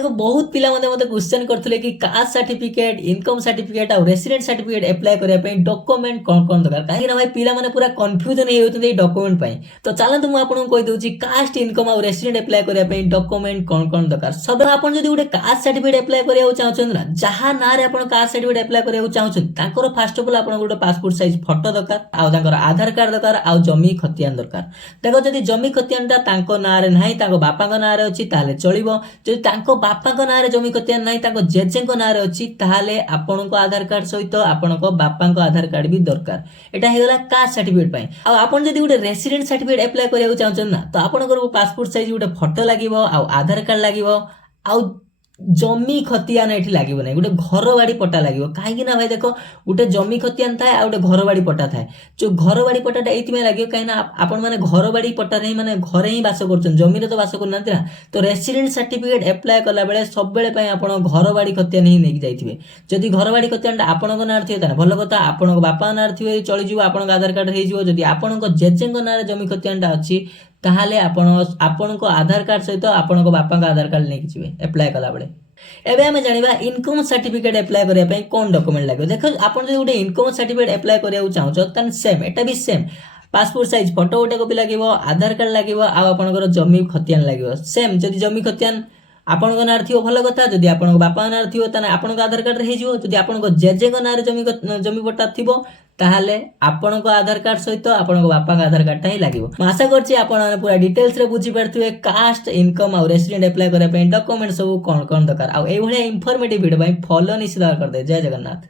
देखो बहुत पिला मते क्वेश्चन करथले कि कास्ट सर्टिफिकेट इनकम सर्टिफिकेट और रेसिडेंट सर्टिफिकेट अप्लाई करिया पे डॉक्यूमेंट कोन कोन दरकार काहे ना भाई पिला माने पूरा कंफ्यूजन हे होतन ए डॉक्यूमेंट पई। तो चलन तुम आपन को कहि दउची कास्ट इनकम और रेसिडेंट अप्लाई करिया पे डॉक्यूमेंट कोन कोन दरकार। सब आपन जदी गुटे कास्ट सर्टिफिकेट अप्लाई करिया चाहछन ना जहा ना रे आपन कास्ट सर्टिफिकेट अप्लाई करिया चाहछन ताकर फर्स्ट ऑफ ऑल आपन गुटे पासपोर्ट साइज फोटो दरकार आ ताकर आधार कार्ड दरकार आ जमी खतियान दरकार। देखो जदी जमी खतियानटा तांको ना रे नाही तांको बापा को ना रे अछि ताले चलिबो जदी तांको बापा को नारे जमी खतियान नाही तांको जेजे को नारे अछि ताहाले आपनको आधार कार्ड सहित आपनको बापा को आधार कार्ड भी दरकार। एटा हेगला कास्ट सर्टिफिकेट पई। आ आपन जदी गुटे रेसिडेंट सर्टिफिकेट अप्लाई करिया चाहछन ना तो आपनको पासपोर्ट साइज गुटे फोटो लागिवो आ आधार कार्ड लागिवो आ जमी खतियान एठी लागिवो नै गुटे घर बाड़ी पट्टा लागिवो काहे ना भाई देखो गुटे जमी खतियान थाए आ गुटे घर बाड़ी पट्टा थाए जो घर बाड़ी पट्टाटा एथि में लागियो काहे ना आपन माने घर बाड़ी पट्टा नै माने घरे ही वास करछन जमी रे तो वास करनांती ना। तो रेसिडेंट सर्टिफिकेट अप्लाई कला बेले सब बेले पई आपन घर बाड़ी खतियान ही नै जाइथिबे। जदी घर बाड़ी खतियानटा आपन को नार थिए ता भलो कथा आपन को बापा नार थिए चली जिवो आपन को आधार कार्ड हे जिवो जदी आपन को जेजे को नार जमी खतियानटा अछि ताहाले आपन को आधार कार्ड सहित आपन को बापा का आधार कार्ड नै जिवे अप्लाई कला बेले। एबे हम जानिबा इनकम सर्टिफिकेट अप्लाई करिया पे कोन डॉक्यूमेंट लागो। देखो आपन जे गुटे इनकम सर्टिफिकेट अप्लाई करिया चाहछो तन सेम एटा भी सेम पासपोर्ट साइज फोटो गुटे कॉपी लागिवो आधार कार्ड लागिवो आ आपनकर जमी खतियान लागिवो सेम। जदी जमी खतियान आपन को नार थियो भलो कथा जदी आपन को बापा नार थियो तने आपन को आधार कार्ड रे हिजिवो जदी आपन को जेजे को नार जमी पट्टा थिबो ताहाले आपन को आधार कार्ड सहित आपन को बापा का आधार कार्ड ही लागिवो। मैं आशा करछि आपन पूरा डिटेल्स रे बुझी परथुए कास्ट इनकम और रेसिडेंट अप्लाई करिया पे डॉक्यूमेंट सब कोन कोन दरकार आ एई भलिया इंफॉर्मेटिव वीडियो भाई फॉलो निश्चित कर दे। जय जगन्नाथ।